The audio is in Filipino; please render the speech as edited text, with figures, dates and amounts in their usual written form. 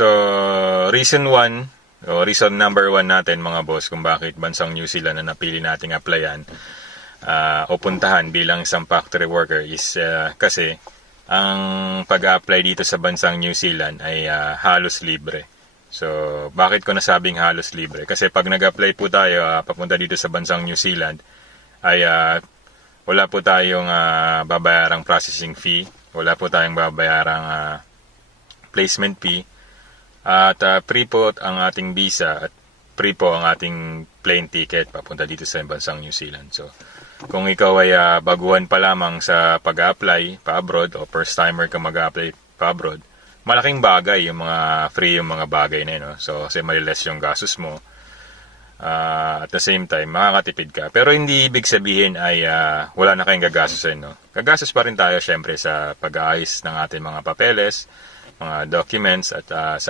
So, reason number 1 natin mga boss kung bakit bansang New Zealand na napili nating applyan o puntahan bilang isang factory worker is kasi ang pag-apply dito sa bansang New Zealand ay halos libre. So, bakit ko nasabing halos libre? Kasi pag nag-apply po tayo papunta dito sa bansang New Zealand ay wala po tayong babayarang processing fee, wala po tayong babayarang placement fee, at free po ang ating visa at free po ang ating plane ticket papunta dito sa bansang New Zealand. So, kung ikaw ay baguhan pa lamang sa pag-apply pa-abroad o first timer ka mag-apply pa-abroad, malaking bagay yung mga free yung mga bagay na yun. No? So, kasi maliles yung gastos mo. At the same time, makakatipid ka. Pero hindi ibig sabihin ay wala na kayong gagastusin. No? Gagastos pa rin tayo syempre sa pag-aayos ng ating mga papeles, mga documents at sa